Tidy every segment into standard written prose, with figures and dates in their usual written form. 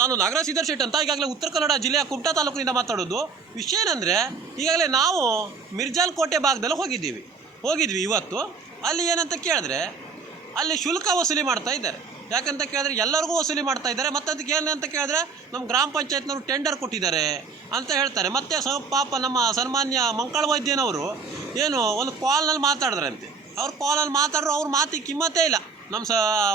ನಾನು ನಾಗರಾಜ್ ಶ್ರೀಧರ್ ಶೆಟ್ಟಿ ಅಂತ ಈಗಾಗಲೇ ಉತ್ತರ ಕನ್ನಡ ಜಿಲ್ಲೆಯ ಕುಮಟಾ ತಾಲೂಕಿನಿಂದ ಮಾತಾಡೋದು. ವಿಷಯ ಏನಂದರೆ, ಈಗಾಗಲೇ ನಾವು ಮಿರ್ಜಾಲ್ ಕೋಟೆ ಭಾಗದಲ್ಲಿ ಹೋಗಿದ್ವಿ ಇವತ್ತು. ಅಲ್ಲಿ ಏನಂತ ಕೇಳಿದ್ರೆ ಅಲ್ಲಿ ಶುಲ್ಕ ವಸೂಲಿ ಮಾಡ್ತಾ ಇದ್ದಾರೆ. ಯಾಕಂತ ಕೇಳಿದ್ರೆ ಎಲ್ಲರಿಗೂ ವಸೂಲಿ ಮಾಡ್ತಾ ಇದ್ದಾರೆ. ಮತ್ತು ಅದಕ್ಕೆ ಏನಂತ ಕೇಳಿದ್ರೆ ನಮ್ಮ ಗ್ರಾಮ ಪಂಚಾಯತ್ನವರು ಟೆಂಡರ್ ಕೊಟ್ಟಿದ್ದಾರೆ ಅಂತ ಹೇಳ್ತಾರೆ. ಮತ್ತು ಪಾಪ ನಮ್ಮ ಸನ್ಮಾನ್ಯ ಮಂಕಳ ವೈದ್ಯನವರು ಏನು ಒಂದು ಕಾಲ್ನಲ್ಲಿ ಮಾತಾಡಿದ್ರಂತೆ. ಅವ್ರು ಕಾಲಲ್ಲಿ ಮಾತಾಡ್ರು, ಅವ್ರ ಮಾತಿಗೆ ಕಿಮ್ಮತ್ತೇ ಇಲ್ಲ ನಮ್ಮ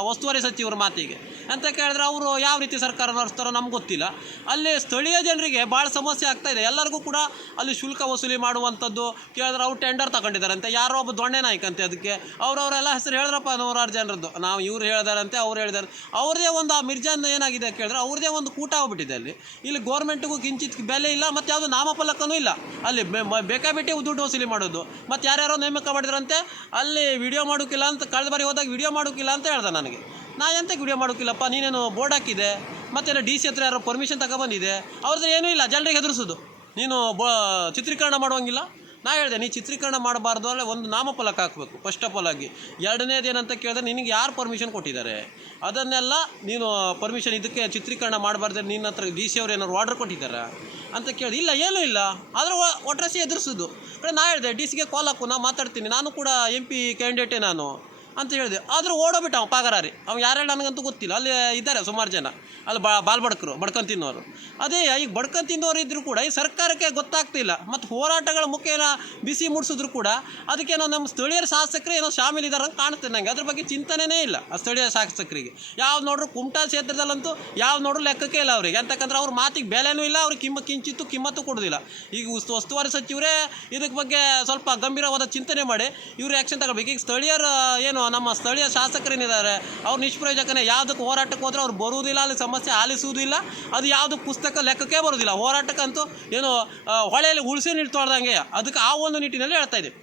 ಉಸ್ತುವಾರಿ ಸಚಿವರ ಮಾತಿಗೆ. ಅಂತ ಕೇಳಿದ್ರೆ ಅವರು ಯಾವ ರೀತಿ ಸರ್ಕಾರ ನಡೆಸ್ತಾರೋ ನಮ್ಗೆ ಗೊತ್ತಿಲ್ಲ. ಅಲ್ಲಿ ಸ್ಥಳೀಯ ಜನರಿಗೆ ಭಾಳ ಸಮಸ್ಯೆ ಆಗ್ತಾಯಿದೆ. ಎಲ್ಲರಿಗೂ ಕೂಡ ಅಲ್ಲಿ ಶುಲ್ಕ ವಸೂಲಿ ಮಾಡುವಂಥದ್ದು ಕೇಳಿದ್ರೆ ಅವ್ರು ಟೆಂಡರ್ ತಗೊಂಡಿದ್ದಾರಂತೆ. ಯಾರೋ ಒಬ್ಬ ದೊಣ್ಣೆ ನಾಯ್ಕಂತೆ. ಅದಕ್ಕೆ ಅವರೆಲ್ಲ ಹೆಸರು ಹೇಳಿದ್ರಪ್ಪ, 100 ಜನರದ್ದು. ನಾವು ಇವ್ರು ಹೇಳಿದಾರಂತೆ, ಅವ್ರು ಹೇಳಿದಾರೆ. ಅವ್ರದ್ದೇ ಒಂದು ಆ ಮಿರ್ಜಾನ್ ಏನಾಗಿದೆ ಕೇಳಿದ್ರೆ ಅವ್ರದ್ದೇ ಒಂದು ಕೂಟ ಹೋಗ್ಬಿಟ್ಟಿದೆ. ಅಲ್ಲಿ ಗೌರ್ಮೆಂಟಿಗೂ ಕಿಂಚಿತ್ ಬೆಲೆ ಇಲ್ಲ, ಮತ್ತು ಯಾವುದು ನಾಮಫಲಕನೂ ಇಲ್ಲ. ಅಲ್ಲಿ ಬೇಕಾಬಿಟ್ಟಿ ದುಡ್ಡು ವಸೂಲಿ ಮಾಡೋದು. ಮತ್ತು ಯಾರ್ಯಾರೋ ನೇಮಕ ಮಾಡಿದ್ರಂತೆ. ಅಲ್ಲಿ ವಿಡಿಯೋ ಮಾಡೋಕ್ಕಿಲ್ಲ ಅಂತ, ಕಳೆದ ಬಾರಿ ಹೋದಾಗ ವಿಡಿಯೋ ಮಾಡೋಕ್ಕಿಲ್ಲ ಅಂತ ಹೇಳ್ದೆ ನನಗೆ. ನಾ ಎಂತಕ್ಕೆ ವಿಡಿಯೋ ಮಾಡೋಕ್ಕಿಲ್ಲಪ್ಪ, ನೀನೇನು ಬೋರ್ಡ್ ಹಾಕಿದೆ, ಮತ್ತೆಲ್ಲ ಡಿ ಸಿ ಹತ್ರ ಯಾರೋ ಪರ್ಮಿಷನ್ ತಗೊಬಂದಿದೆ. ಅವ್ರದ್ದು ಏನೂ ಇಲ್ಲ, ಜನರಿಗೆ ಹೆದರಿಸೋದು. ನೀನು ಚಿತ್ರೀಕರಣ ಮಾಡುವಂಗಿಲ್ಲ. ನಾ ಹೇಳಿದೆ, ನೀ ಚಿತ್ರೀಕರಣ ಮಾಡಬಾರ್ದು ಅಂದರೆ ಒಂದು ನಾಮಫಲಕ ಹಾಕಬೇಕು ಫಸ್ಟ್ ಆಫ್ ಆಲ್ ಆಗಿ. ಎರಡನೇದು ಏನಂತ ಕೇಳಿದ್ರೆ, ನಿನಗೆ ಯಾರು ಪರ್ಮಿಷನ್ ಕೊಟ್ಟಿದ್ದಾರೆ ಅದನ್ನೆಲ್ಲ ನೀನು ಪರ್ಮಿಷನ್ ಇದಕ್ಕೆ ಚಿತ್ರೀಕರಣ ಮಾಡಬಾರ್ದು, ನಿನ್ನ ಹತ್ರ ಡಿ ಸಿ ಅವ್ರು ಏನಾದ್ರು ಆರ್ಡರ್ ಕೊಟ್ಟಿದ್ದಾರೆ ಅಂತ ಕೇಳಿದೆ. ಇಲ್ಲ, ಏನೂ ಇಲ್ಲ. ಆದರೆ ಒಟ್ರಾಸಿ ಎದುರಿಸೋದು. ನಾ ಹೇಳಿದೆ, ಡಿ ಸಿಗೆ ಕಾಲ್ ಹಾಕು, ನಾ ಮಾತಾಡ್ತೀನಿ, ನಾನು ಕೂಡ MP ಕ್ಯಾಂಡಿಡೇಟೇ ನಾನು ಅಂತ ಹೇಳಿದೆ. ಆದರೂ ಓಡೋಬಿಟ್ಟು ಅವ ಪಾಗಾರಿ. ಅವ್ನು ಯಾರ್ಯಾರು ನನಗಂತೂ ಗೊತ್ತಿಲ್ಲ. ಅಲ್ಲಿ ಇದ್ದಾರೆ ಸುಮಾರು ಜನ, ಅಲ್ಲಿ ಬಡ್ಕೊಂಡು ತಿನ್ನೋರು. ಅದೇ ಈಗ ಬಡ್ಕೊಂಡು ತಿನ್ನೋರು ಇದ್ದರೂ ಕೂಡ ಈ ಸರ್ಕಾರಕ್ಕೆ ಗೊತ್ತಾಗ್ತಿಲ್ಲ. ಮತ್ತು ಹೋರಾಟಗಳ ಮುಖೇನ ಬಿಸಿ ಮುಡಿಸಿದ್ರು ಕೂಡ ಅದಕ್ಕೇನೋ ನಮ್ಮ ಸ್ಥಳೀಯರ ಶಾಸಕರು ಏನೋ ಶಾಮೀಲಿದ್ದಾರೆ ಅಂತ ಕಾಣುತ್ತೆ ನನಗೆ. ಅದ್ರ ಬಗ್ಗೆ ಚಿಂತನೆಯೇ ಇಲ್ಲ ಆ ಸ್ಥಳೀಯ ಶಾಸಕರಿಗೆ. ಯಾವ್ದು ನೋಡ್ರು ಕುಮಟಾ ಕ್ಷೇತ್ರದಲ್ಲಂತೂ ಯಾವ್ದು ನೋಡ್ರು ಲೆಕ್ಕಕ್ಕೆ ಇಲ್ಲ ಅವರಿಗೆ. ಅಂತಕ್ಕಂದ್ರೆ ಅವ್ರ ಮಾತಿಗೆ ಬೆಲೆನೂ ಇಲ್ಲ, ಅವ್ರಿಗೆ ಕಿಮ್ಮತ್ತು ಕೊಡೋದಿಲ್ಲ. ಈಗ ಉಸ್ತುವಾರಿ ಸಚಿವರೇ ಇದಕ್ಕೆ ಬಗ್ಗೆ ಸ್ವಲ್ಪ ಗಂಭೀರವಾದ ಚಿಂತನೆ ಮಾಡಿ ಇವರು ಆ್ಯಕ್ಷನ್ ತಗೋಬೇಕು. ಈಗ ಸ್ಥಳೀಯರ ಏನು ನಮ್ಮ ಸ್ಥಳೀಯ ಶಾಸಕರೇನಿದ್ದಾರೆ ಅವ್ರು ನಿಷ್ಪ್ರಯೋಜಕನೇ. ಯಾವುದಕ್ಕೆ ಹೋರಾಟಕ್ಕೆ ಹೋದ್ರೆ ಅವ್ರು ಬರುವುದಿಲ್ಲ, ಅಲ್ಲಿ ಸಮಸ್ಯೆ ಆಲಿಸುವುದಿಲ್ಲ. ಅದು ಯಾವುದು ಪುಸ್ತಕ ಲೆಕ್ಕಕ್ಕೆ ಬರೋದಿಲ್ಲ. ಹೋರಾಟಕ್ಕಂತೂ ಏನು ಹೊಳೆಯಲ್ಲಿ ಉಳಿಸಿ ನಿಲ್ತೊಳ್ದಂಗೆ. ಅದಕ್ಕೆ ಆ ಒಂದು ನಿಟ್ಟಿನಲ್ಲಿ ಹೇಳ್ತಾ ಇದ್ದೀವಿ.